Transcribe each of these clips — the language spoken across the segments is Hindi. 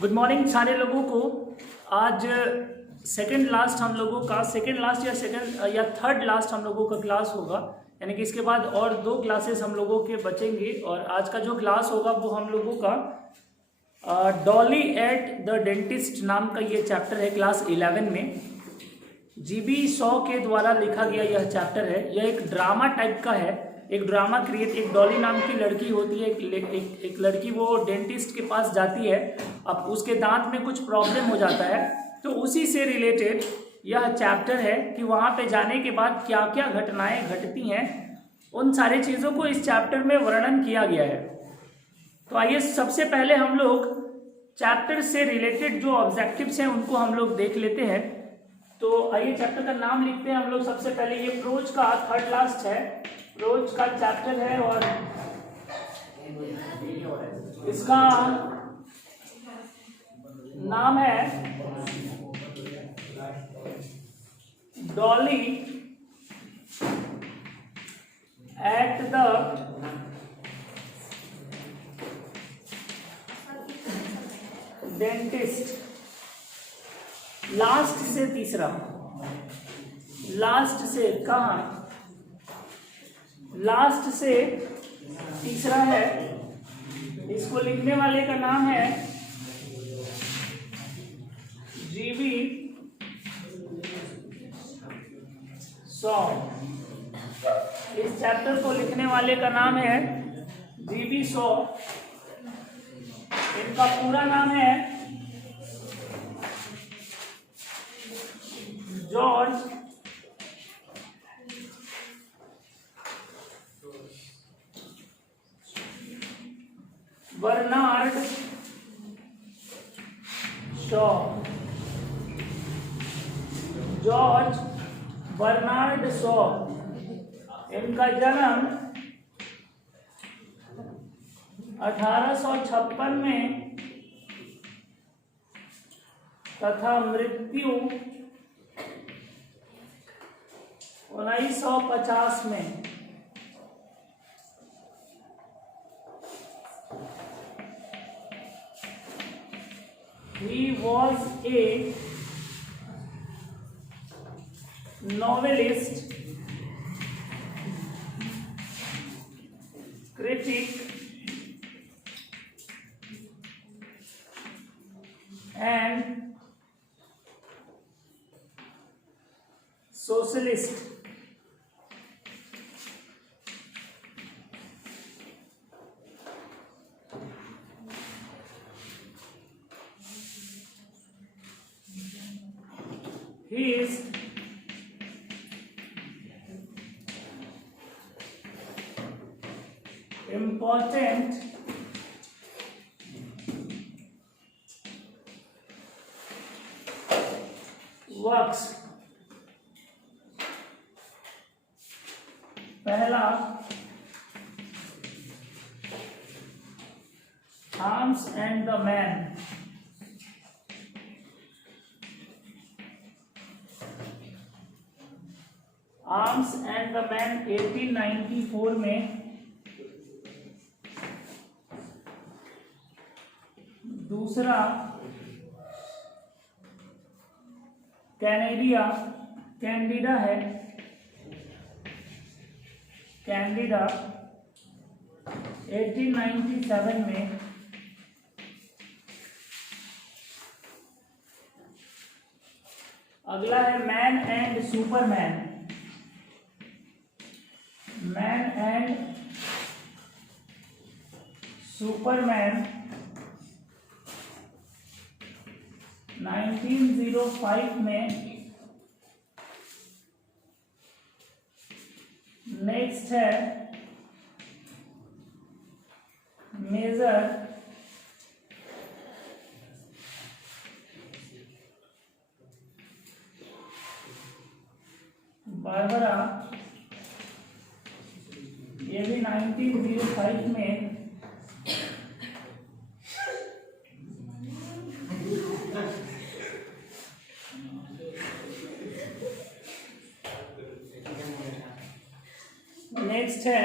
गुड मॉर्निंग सारे लोगों को। आज सेकंड लास्ट हम लोगों का या थर्ड लास्ट हम लोगों का क्लास होगा, यानी कि इसके बाद और 2 क्लासेस हम लोगों के बचेंगे। और आज का जो क्लास होगा वो हम लोगों का डॉली एट द डेंटिस्ट नाम का ये चैप्टर है। क्लास 11 में GB शॉ के द्वारा लिखा गया यह चैप्टर है। यह एक ड्रामा टाइप का है, एक ड्रामा एक डॉली नाम की लड़की होती है, एक लड़की, वो डेंटिस्ट के पास जाती है। अब उसके दांत में कुछ प्रॉब्लम हो जाता है, तो उसी से रिलेटेड यह चैप्टर है कि वहाँ पे जाने के बाद क्या क्या घटनाएं घटती हैं, उन सारी चीज़ों को इस चैप्टर में वर्णन किया गया है। तो आइए सबसे पहले हम लोग चैप्टर से रिलेटेड जो ऑब्जेक्टिव्स हैं उनको हम लोग देख लेते हैं। तो आइए चैप्टर का नाम लिखते हैं हम लोग। सबसे पहले ये प्रोज का थर्ड लास्ट है, प्रोज का चैप्टर है और इसका नाम है Dolly at the dentist. Last से तीसरा, लास्ट से कहाँ, लास्ट से तीसरा है। इसको लिखने वाले का नाम है GB शॉ। इस चैप्टर को लिखने वाले का नाम है GB शॉ। इनका पूरा नाम है George Bernard Shaw. George Bernard Shaw. इनका जन्म 1856 में तथा मृत्यु 1950 में। He was a novelist, critic, and socialist. His important works, पहला Hans and the Man, arms and the man 1894 में। दूसरा कैंडिडा है, कैंडिडा 1897 में। अगला है man and Superman, man and Superman 1905 में। नेक्स्ट है मेजर बारबरा, ये भी 1905 में। नेक्स्ट है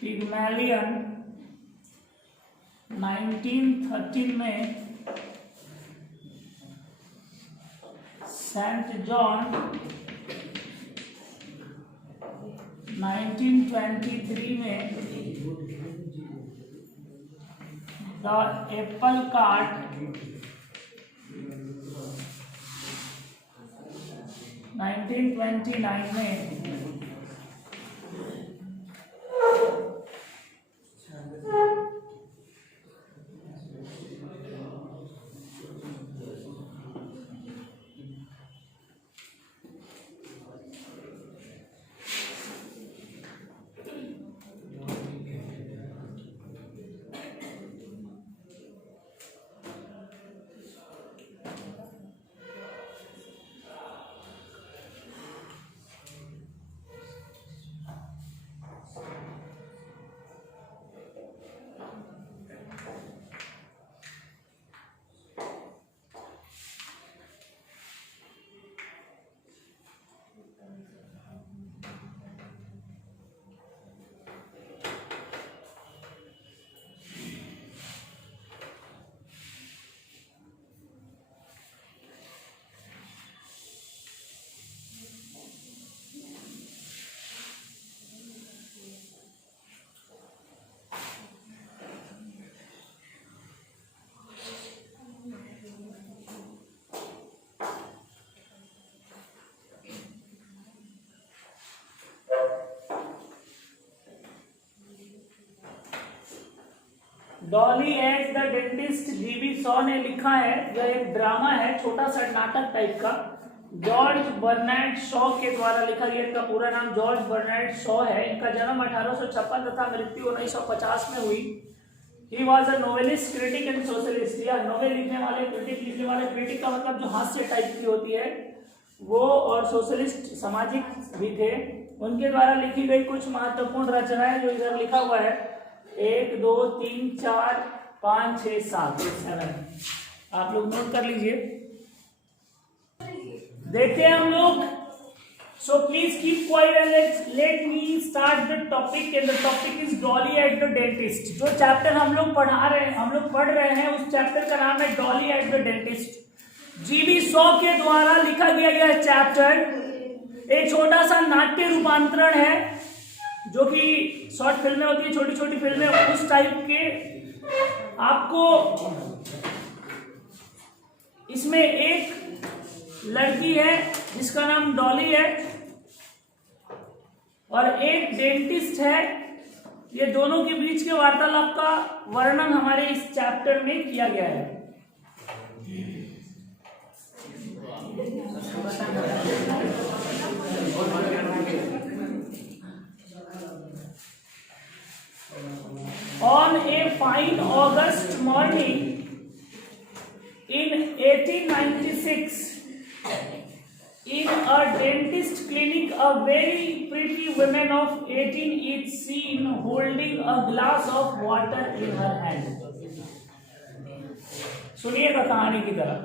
पिग्मलियन 1913 में सेंट जॉन 1923 में द एप्पल कार्ट 1929 में डॉली एज द डेंटिस्ट जीवी शॉ ने लिखा है। यह एक ड्रामा है, छोटा सा नाटक टाइप का, जॉर्ज बर्नैर्ड शॉ के द्वारा लिखा गया। इनका पूरा नाम जॉर्ज बर्नैर्ड शॉ है। इनका जन्म 1856 तथा मृत्यु 1950 में हुई। He was a novelist, critic and socialist. या नोवेल लिखने वाले, क्रिटिक लिखने वाले, क्रिटिक का मतलब जो हास्य टाइप की होती है वो, और सोशलिस्ट सामाजिक भी थे। उनके द्वारा लिखी गई कुछ महत्वपूर्ण रचनाएं जो इधर लिखा हुआ है 1 2 3 4 5 6 7 7, आप लोग नोट कर लीजिए। देखते हैं हम लोग। So please keep quiet and let me start the topic. And the topic is Dolly at the dentist. जो चैप्टर हम लोग पढ़ रहे हैं उस चैप्टर का नाम है डॉली एट द डेंटिस्ट। जीवी शॉ के द्वारा लिखा गया यह चैप्टर एक छोटा सा नाट्य रूपांतरण है, जो कि शॉर्ट फिल्में होती है, छोटी छोटी फिल्में, उस टाइप के। आपको इसमें एक लड़की है जिसका नाम डॉली है और एक डेंटिस्ट है। ये दोनों के बीच के वार्तालाप का वर्णन हमारे इस चैप्टर में किया गया है। On a fine August morning in 1896, in a dentist clinic, a very pretty woman of 18 is seen holding a glass of water in her hand. सुनिएगा कहानी की तरह।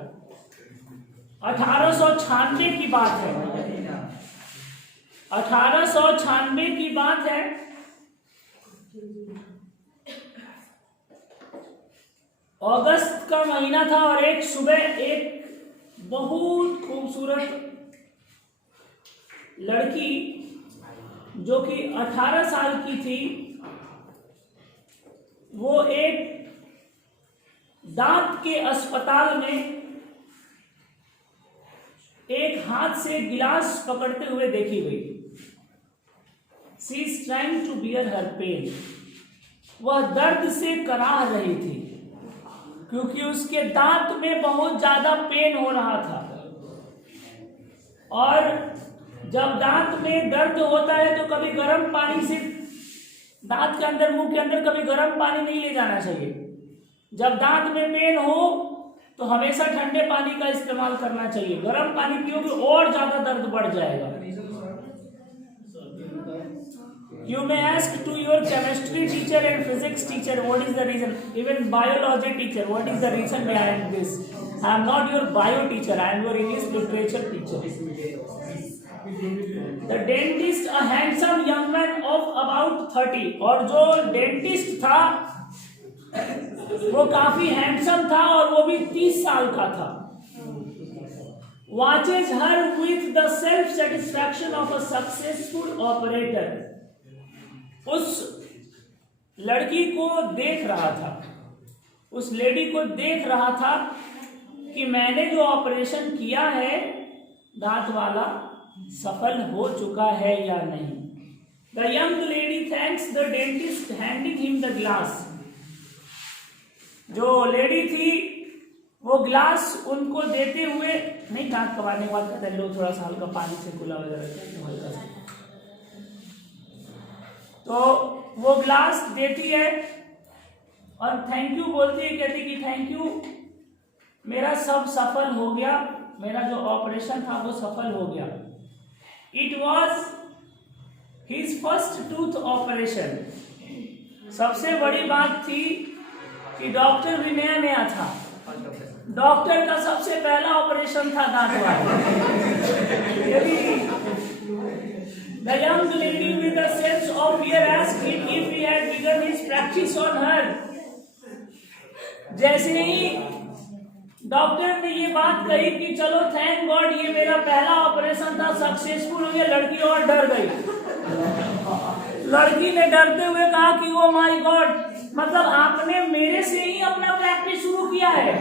1896 की बात है। 1896 की बात है। अगस्त का महीना था और एक सुबह एक बहुत खूबसूरत लड़की जो कि 18 साल की थी, वो एक दांत के अस्पताल में एक हाथ से गिलास पकड़ते हुए देखी गई। She is trying to bear her pain. वह दर्द से कराह रही थी क्योंकि उसके दांत में बहुत ज्यादा पेन हो रहा था। और जब दांत में दर्द होता है तो कभी गर्म पानी से दांत के अंदर, मुंह के अंदर कभी गर्म पानी नहीं ले जाना चाहिए। जब दांत में पेन हो तो हमेशा ठंडे पानी का इस्तेमाल करना चाहिए। गर्म पानी पियोगे और ज्यादा दर्द बढ़ जाएगा। You may ask to your chemistry teacher and physics teacher what is the reason, even biology teacher, what is the reason behind this. I am not your bio teacher, I am your English literature teacher. The dentist a handsome young man of about 30, और जो डेंटिस्ट था वो काफी हैंडसम था और वो भी 30 साल का था। Watches her with the self satisfaction of a successful operator, उस लड़की को देख रहा था, उस लेडी को देख रहा था कि मैंने जो ऑपरेशन किया है दांत वाला सफल हो चुका है या नहीं। The young lady thanks the dentist handing him the glass, जो लेडी थी वो ग्लास उनको देते हुए, नहीं दांत कबाड़ने के बाद कहते हैं लो थोड़ा सा हल्का पानी से कुला वगैरह हल्का सा, तो वो ग्लास देती है और थैंक यू बोलती है, कहती कि थैंक यू, मेरा सब सफल हो गया, मेरा जो ऑपरेशन था वो सफल हो गया। It was his first tooth operation. सबसे बड़ी बात थी कि डॉक्टर भी नया नया था, डॉक्टर का सबसे पहला ऑपरेशन था दांत वाला। The young lady with a sense of fear asked him if he had begun his practice on her. जैसे ही डॉक्टर ने ये बात कही कि चलो थैंक गॉड ये मेरा पहला ऑपरेशन था, सक्सेसफुल हो गया, लड़की और डर गई। लड़की ने डरते हुए कहा कि ओ माय गॉड, मतलब आपने मेरे से ही अपना प्रैक्टिस शुरू किया है।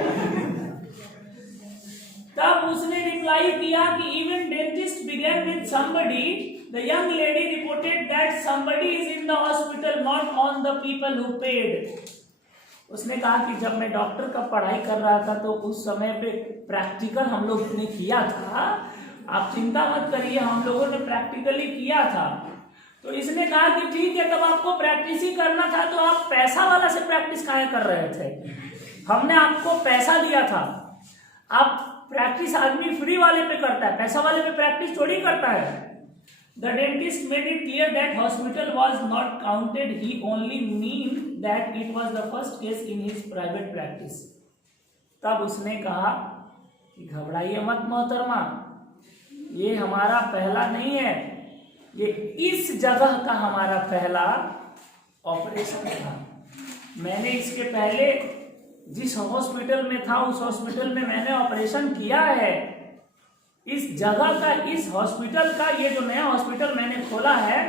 तब उसने रिप्लाई किया कि even dentist began with somebody, the young lady reported that somebody is in the hospital not on the people who paid. उसने कहा कि जब मैं डॉक्टर का पढ़ाई कर रहा था तो उस समय पे प्रैक्टिकल हम लोग ने किया था, आप चिंता मत करिए, हम लोगों ने प्रैक्टिकली किया था। तो इसने कहा कि ठीक है, तब आपको प्रैक्टिस ही करना था तो आप पैसा वाला से प्रैक्टिस काहे कर रहे थे? हमने आपको पैसा दिया था, आप प्रैक्टिस आदमी फ्री वाले पे करता है, पैसा वाले पे प्रैक्टिस थोड़ी करता है। The dentist made it clear that hospital was not counted. He only meant that it was the first case in his private practice. तब उसने कहा कि घबराइए मत मोहतरमा, ये हमारा पहला नहीं है, ये इस जगह का हमारा पहला ऑपरेशन था। मैंने इसके पहले जिस हॉस्पिटल में था उस हॉस्पिटल में मैंने ऑपरेशन किया है। इस जगह का, इस हॉस्पिटल का, ये जो नया हॉस्पिटल मैंने खोला है,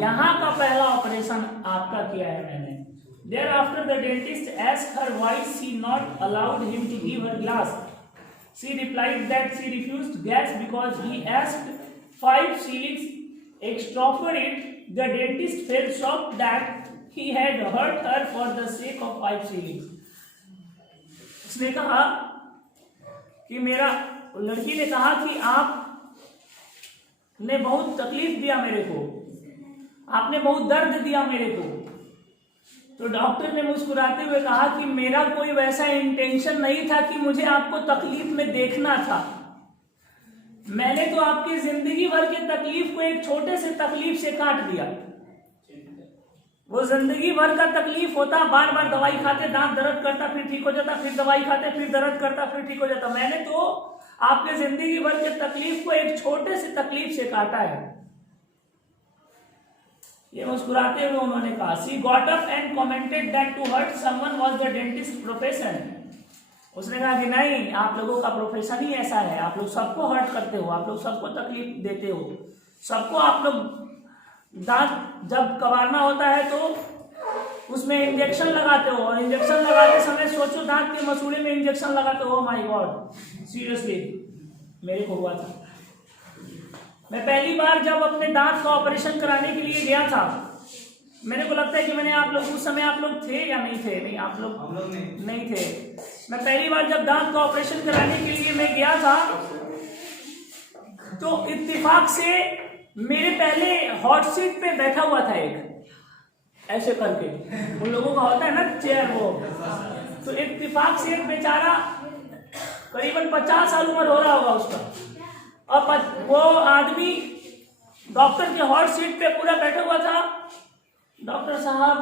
यहाँ का पहला ऑपरेशन आपका किया है मैंने। Thereafter the dentist asked her why she not allowed him to give her glass. She replied that she refused gas because he asked 5 shillings extra for it. The dentist felt shocked that he had hurt her for the sake of 5 shillings. उसने कहा कि मेरा, लड़की ने कहा कि आप ने बहुत तकलीफ दिया मेरे को, आपने बहुत दर्द दिया मेरे को। तो डॉक्टर ने मुस्कुराते हुए कहा कि मेरा कोई वैसा इंटेंशन नहीं था कि मुझे आपको तकलीफ में देखना था, मैंने तो आपकी जिंदगी भर के तकलीफ को एक छोटे से तकलीफ से काट दिया। वो जिंदगी भर का तकलीफ होता, बार बार दवाई खाते, दांत दर्द करता, फिर ठीक हो जाता, फिर दवाई खाते, फिर दर्द करता, फिर ठीक हो जाता। मैंने तो आपके जिंदगी भर के तकलीफ को एक छोटे से तकलीफ से काटा है। ये मुस्कुराते हुए उन्होंने कहा, she got up and commented that to hurt someone was the dentist profession. उसने कहा कि नहीं, आप लोगों का प्रोफेशन ही ऐसा है, आप लोग सबको हर्ट करते हो, आप लोग सबको तकलीफ देते हो, सबको आप लोग दांत जब कबाड़ना होता है तो उसमें इंजेक्शन लगाते हो, और इंजेक्शन लगाते समय सोचो दांत के मसूड़े में इंजेक्शन लगाते हो। माय गॉड, सीरियसली मेरे को हुआ था। मैं पहली बार जब अपने दांत का ऑपरेशन कराने के लिए गया था, मेरे को लगता है कि मैंने, आप लोग उस समय आप लोग थे या नहीं थे? नहीं, आप लोग नहीं थे। मैं पहली बार जब दांत का ऑपरेशन कराने के लिए मैं गया था तो इत्तेफाक से मेरे पहले हॉट सीट पे बैठा हुआ था एक, ऐसे करके उन लोगों का होता है ना चेयर, वो तो इत्तेफाक से एक बेचारा करीबन 50 साल उम्र हो रहा होगा उसका, और वो आदमी डॉक्टर के हॉट सीट पे पूरा बैठा हुआ था। डॉक्टर साहब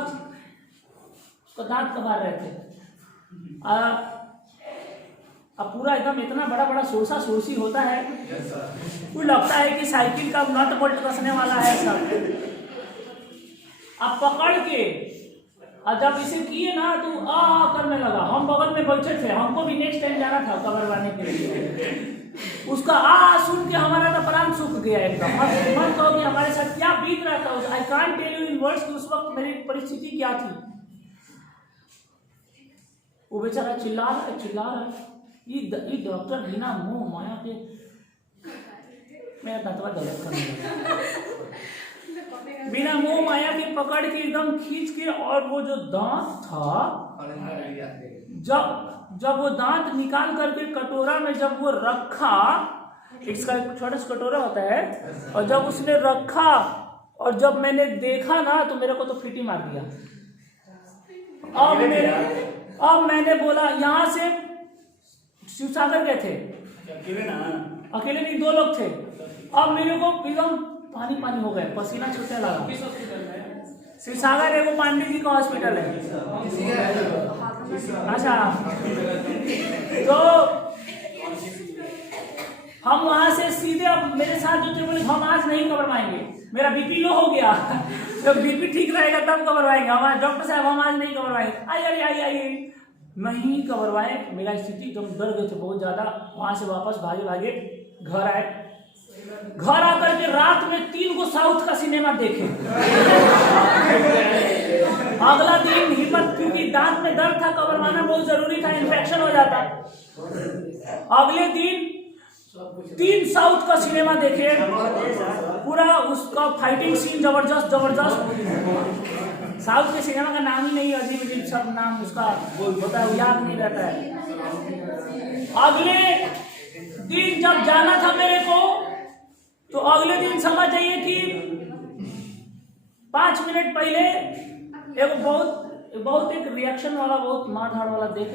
उसको दांत कबाड़ रहे थे। अब पूरा एकदम इतना बड़ा बड़ा सोसा सोसी होता है, वो लगता है कि साइकिल का नट बोल्ट कसने वाला है सब। अब पकड़ के और जब इसे किए ना तो आ करने लगा। हम बगल में बैठे थे, हमको भी नेक्स्ट टाइम जाना था कबरवाने के लिए। उसका सुन के हमारा तो प्राण सूख गया एकदम। मन कहो कि हमारे साथ क्या बीत रहा था। I can't tell you in words कि उस वक्त मेरी परिस्थिति क्या थी। वो बेचारा चिल्ला रहा है। ये डॉक्टर बिना मुंह माया के मेरा तत्वा गलत करने लगा। बिना मुंह माया के पकड़ के एकदम खींच के, और वो जो दांत था, जब वो दांत निकाल करके कटोरा में जब वो रखा, इसका एक छोटा सा कटोरा होता है, और जब उसने रखा और जब मैंने देखा ना तो मेरे को तो फिटी मार दिया। अब मैंने बोला, यहाँ से शिवसागर गए थे अकेले नहीं, 2 लोग थे। अब मेरे को एकदम पानी पानी हो गए, पसीना छूटने लगा। शिवसागर एगो पांडे जी का हॉस्पिटल है। अच्छा, तो हम वहां से सीधे, अब मेरे साथ जो थे बोले हम आज नहीं करवाएंगे, मेरा बीपी लो हो गया। जब बीपी ठीक रहेगा तब करवाएंगे। हमारे डॉक्टर साहब हम आज नहीं करवाएंगे। आई नहीं करवाए। मेरा स्थिति एकदम डर गए थे बहुत ज्यादा। वहां से वापस भागे घर आए। घर आकर के रात में 3 गो साउथ का सिनेमा देखे। अगला दिन हिम्मत, क्योंकि दांत में दर्द था, कबरवाना बहुत जरूरी था, इन्फेक्शन हो जाता। अगले दिन 3 साउथ का सिनेमा देखे। पूरा उसका फाइटिंग सीन जबरदस्त। साउथ के सिनेमा का नाम ही नहीं, अजीब सब नाम उसका होता है, याद नहीं रहता है। अगले दिन जब जाना था मेरे को, तो अगले दिन समझ जाइए कि 5 मिनट पहले एक बहुत एक रिएक्शन वाला, बहुत मारधाड़ वाला देख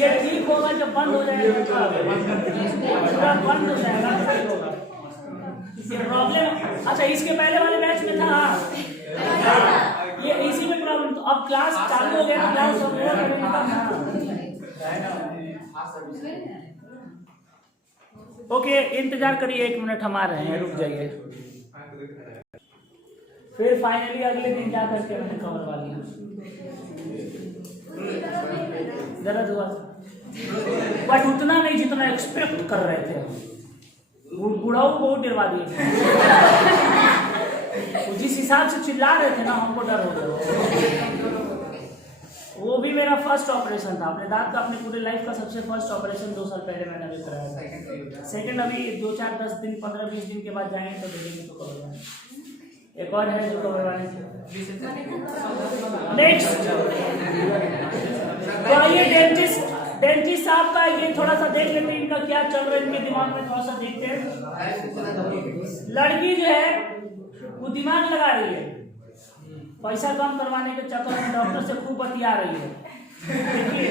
ये ठीक होगा जब बंद हो जाएगा, बंद हो जाएगा ये प्रॉब्लम। अच्छा, इसके पहले वाले बैच में था ये, इसी में प्रॉब्लम। तो अब क्लास चालू हो गया, क्लास हो गया। ओके, इंतजार करिए 1 मिनट, हम आ रहे हैं, रुक जाइए। फिर फाइनली अगले दिन जा करके मैंने कवर वाली दर्द हुआ, बट उतना नहीं जितना एक्सपेक्ट कर रहे थे। बुढ़ाऊ बहुत डरवा दिए। जिस हिसाब से चिल्ला रहे थे ना, हमको डर हो गया। वो भी मेरा फर्स्ट ऑपरेशन था अपने दांत का, अपने पूरे लाइफ का सबसे फर्स्ट ऑपरेशन 2 साल पहले मैंने अभी कराया था। सेकंड अभी 2, 4, 10 दिन, 15-20 दिन के बाद जाएंगे तो देखेंगे तो कवर। एक और है जो कवर वाले। नेक्स्ट तो आइए डेंटिस्ट साहब का ये थोड़ा सा देख लेते हैं, इनका क्या चल रहा है इनके दिमाग में, थोड़ा सा देखते हैं। लड़की जो है वो दिमाग लगा रही है, पैसा कम करवाने के चक्कर में डॉक्टर से खूब बतिया रही है। देखिए,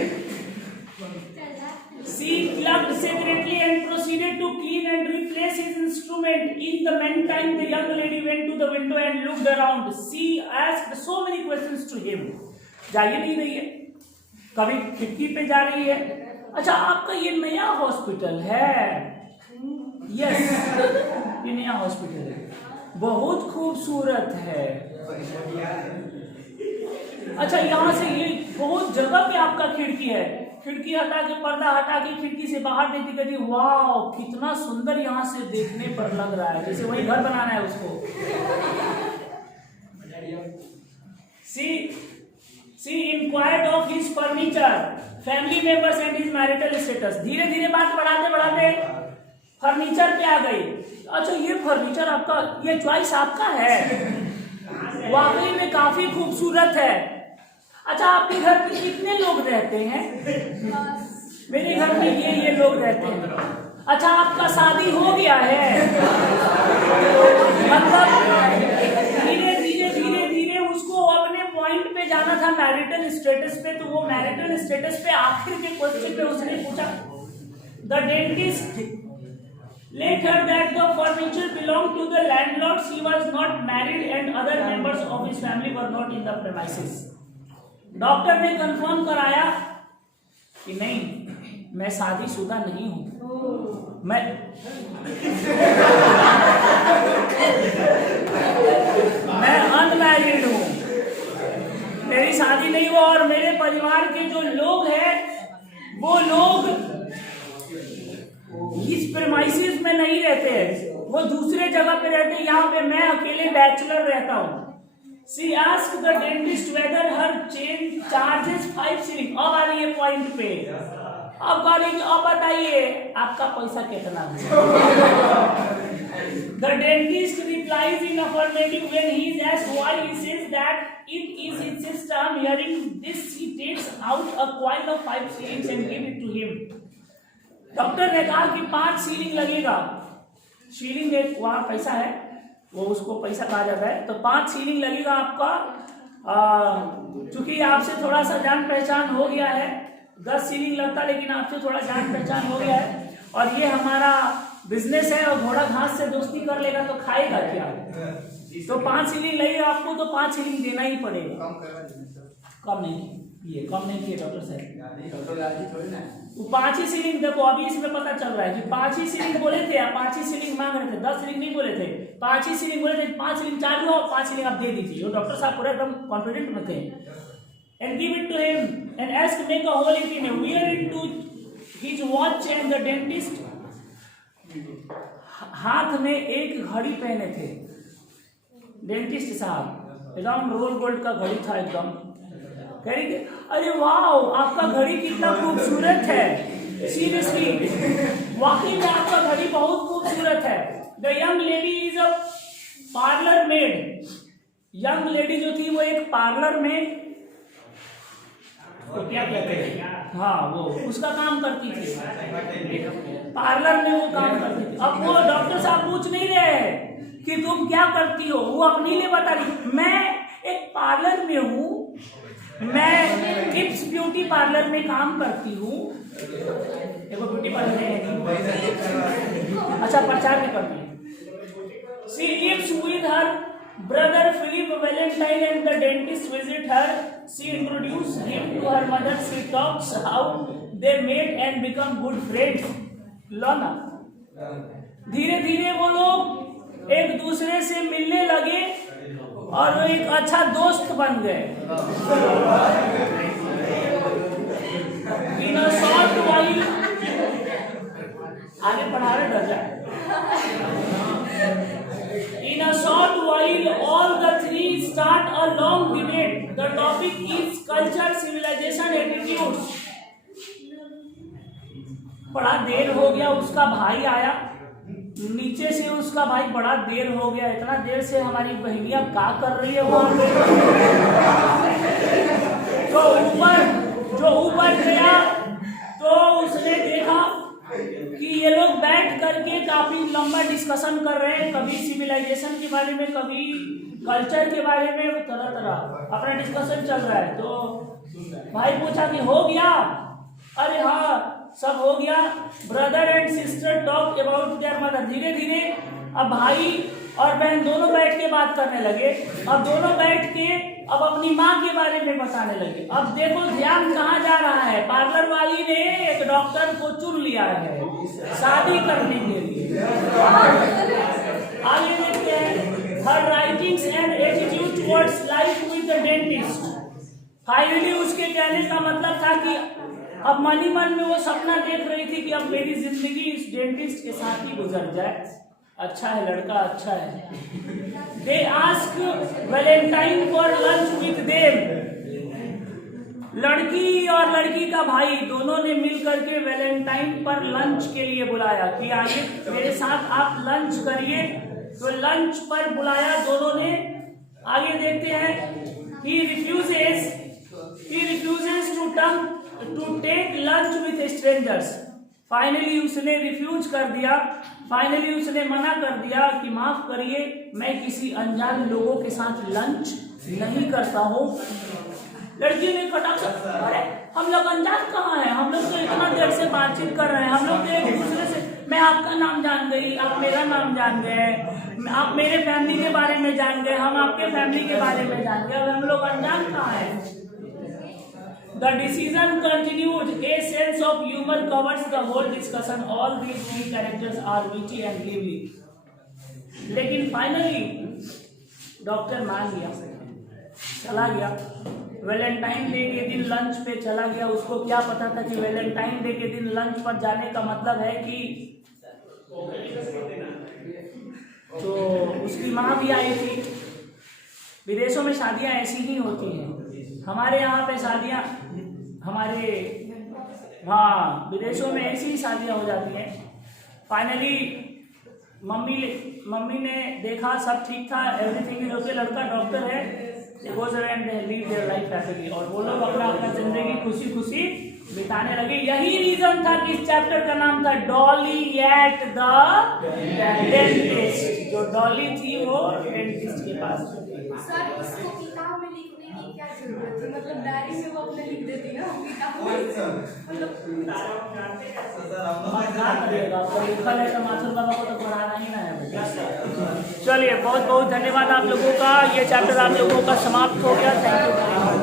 she clucked secretly and proceeded to clean and replace his instrument. In the meantime, the young lady went to the window and looked around. She asked so many questions to him. जाइए नहीं रही है, कभी खिड़की पे जा रही है। अच्छा, आपका ये नया हॉस्पिटल है? यस, ये नया हॉस्पिटल है, बहुत खूबसूरत है। अच्छा, यहाँ से ये बहुत जगह पे आपका खिड़की है। खिड़की हटा के, पर्दा हटा के खिड़की से बाहर देखती, कहती वाह कितना सुंदर यहाँ से देखने पर लग रहा है, जैसे वही घर बनाना है उसको। She inquired of his furniture, family members and his marital status. धीरे धीरे बात बढ़ाते बढ़ाते फर्नीचर पे आ गई। अच्छा, ये फर्नीचर आपका, ये चॉइस आपका है, वाकई में काफी खूबसूरत है। अच्छा, आपके घर पे कितने लोग रहते हैं? मेरे घर में ये लोग रहते हैं। अच्छा, आपका शादी हो गया है? मतलब धीरे उसको अपने पॉइंट पे जाना था, मैरिटल स्टेटस पे। तो वो मैरिटल स्टेटस पे आखिर के क्वेश्चन पे उसने पूछा, the dentist Let her that the furniture belonged to the landlord. She was not married and other members of his family were not in the premises. Doctor ने कंफर्म कराया कि नहीं, मैं शादीशुदा नहीं हूं, मैं अनमैरिड हूं, मेरी शादी नहीं हुआ और मेरे परिवार के जो लोग हैं वो लोग इस प्रेमाइसिस में नहीं रहते हैं, वो दूसरे जगह पे रहते हैं, यहाँ पे मैं अकेले बैचलर रहता हूँ। She asked the dentist whether her chain charges 5 shilling. अब आ रही है पॉइंट पे, अब बताइए आपका पैसा कितना है। The dentist replies in affirmative when he is asked why. He says that it is his system. Hearing this, he takes out a coin of 5 shillings and give it to him. Doctor ने कहा कि 5 शीलिंग लगेगा, शीलिंग एक वहाँ पैसा है, वो उसको पैसा कहा जाता है, तो 5 शीलिंग लगेगा आपका। चूंकि आपसे थोड़ा सा जान पहचान हो गया है, 10 शीलिंग लगता लेकिन आपसे थोड़ा जान पहचान हो गया है और ये हमारा बिजनेस है और घोड़ा घास से दोस्ती कर लेगा तो खाएगा क्या, तो 5 शीलिंग लगेगा आपको, तो 5 शीलिंग देना ही पड़ेगा। कम नहीं किए डॉक्टर साहब, वो 5 ही सीलिंग। देखो अभी इसमें पता चल रहा है कि 5 ही सीलिंग बोले थे, 5 ही सीलिंग मांग रहे थे, 10 सीलिंग नहीं बोले थे, 5 ही सीलिंग बोले थे। 5 सीलिंग चार्ज हुआ और 5 सीलिंग आप दे दीजिए। वो डॉक्टर साहब पूरा एकदम कॉन्फिडेंट में थे। And give it to him and ask make a hole in him, wear it to his watch and the dentist. हाथ में एक घड़ी पहने थे डेंटिस्ट साहब, एकदम रोल गोल्ड का घड़ी था एकदम। कहेंगे अरे वाह आपका घड़ी कितना खूबसूरत है, सीरियसली वाकई में आपका घड़ी बहुत खूबसूरत है। The young lady is a parlour made. Young lady जो थी वो एक पार्लर में तो क्या कहते हैं, हाँ वो उसका काम करती थी, पार्लर में वो काम करती थी। अब वो डॉक्टर साहब पूछ नहीं रहे हैं कि तुम क्या करती हो, वो अपने लिए बता रही, मैं एक पार्लर में हूँ, मैं टिप्स ब्यूटी पार्लर में काम करती हूँ। देखो ब्यूटी पार्लर है, अच्छा प्रचार भी करती है। She lives with her brother Philip Valentine and the dentist visit her. She introduces him to her mother. She talks how they met and become good friends. लोना धीरे धीरे वो लोग एक दूसरे से मिलने लगे और वो एक अच्छा दोस्त बन गए। In a short while, आगे पढ़ा रहे डर जाए। In a short while, all the three start a long debate. The topic is culture, civilization, attitudes. बड़ा देर हो गया, उसका भाई आया नीचे से, उसका भाई बड़ा देर हो गया, इतना देर से हमारी बहनियां क्या कर रही है वहां पे। जो ऊपर गया तो उसने देखा कि ये लोग बैठ करके काफी लंबा डिस्कशन कर रहे हैं, कभी सिविलाइजेशन के बारे में, कभी कल्चर के बारे में, तरह तरह अपना डिस्कशन चल रहा है। तो भाई पूछा कि हो गया, अरे हाँ सब हो गया। Brother and sister talk about their mother. धीरे धीरे अब भाई और बहन दोनों बैठ के बात करने लगे। अब दोनों बैठ के अब अपनी माँ के बारे में बताने लगे। अब देखो ध्यान कहाँ जा रहा है, पार्लर वाली ने एक डॉक्टर को चुन लिया है शादी करने के लिए। आगे देखते हैं, her writings and attitude towards life with the dentist. Finally उसके कहने का मतलब था कि अब मन ही मन में वो सपना देख रही थी कि अब मेरी जिंदगी इस डेंटिस्ट के साथ ही गुजर जाए। अच्छा है लड़का, अच्छा है। They ask Valentine for lunch with them. लड़की और लड़की का भाई दोनों ने मिल करके वैलेंटाइन पर लंच के लिए बुलाया कि आइए मेरे साथ आप लंच करिए। तो लंच पर बुलाया दोनों ने। आगे देखते हैं, he refuses to take lunch with strangers. Finally उसने रिफ्यूज कर दिया, फाइनली उसने मना कर दिया कि माफ करिए मैं किसी अनजान लोगों के साथ लंच नहीं करता हूँ। लड़की ने खटक से, अरे हम लोग अनजान कहाँ हैं, हम लोग तो इतना देर से बातचीत कर रहे हैं, हम लोग तो एक दूसरे से मैं आपका नाम जान गई, आप मेरा नाम जान गए, आप मेरे फैमिली के बारे में जान गए, हम आपके फैमिली के बारे में जान गए, अब हम लोग अनजान कहाँ हैं? The decision continued. A sense of humor covers the whole discussion. All these three characters are witty and lively. लेकिन फाइनली डॉक्टर मान गया, चला गया। वैलेंटाइन डे के दिन लंच पे चला गया। उसको क्या पता था कि वैलेंटाइन डे के दिन लंच पर जाने का मतलब है कि तो उसकी माँ भी आई थी। विदेशों में शादियाँ ऐसी ही होती हैं। हमारे यहाँ पे शादियाँ विदेशों में ऐसी ही शादियाँ हो जाती हैं। फाइनली मम्मी ने देखा सब ठीक था, एवरीथिंग इज ओके, लड़का डॉक्टर है, they goes away and they leave their life happily, और वो लोग अपना अपना जिंदगी खुशी खुशी बिताने लगे। यही रीजन था कि इस चैप्टर का नाम था डॉली एट द डेंटिस्ट। जो डॉली थी वो डेंटिस्ट के पास। सर उसको किताब में लिखने की क्या जरूरत थी? मतलब डायरी में वो अपने लिख देती ना, किताब में मतलब लिखा है तो माथुर बाबा को तो पढ़ाना ही ना है। चलिए बहुत बहुत धन्यवाद आप लोगों का। ये चैप्टर आप लोगों का समाप्त हो गया। Thank you.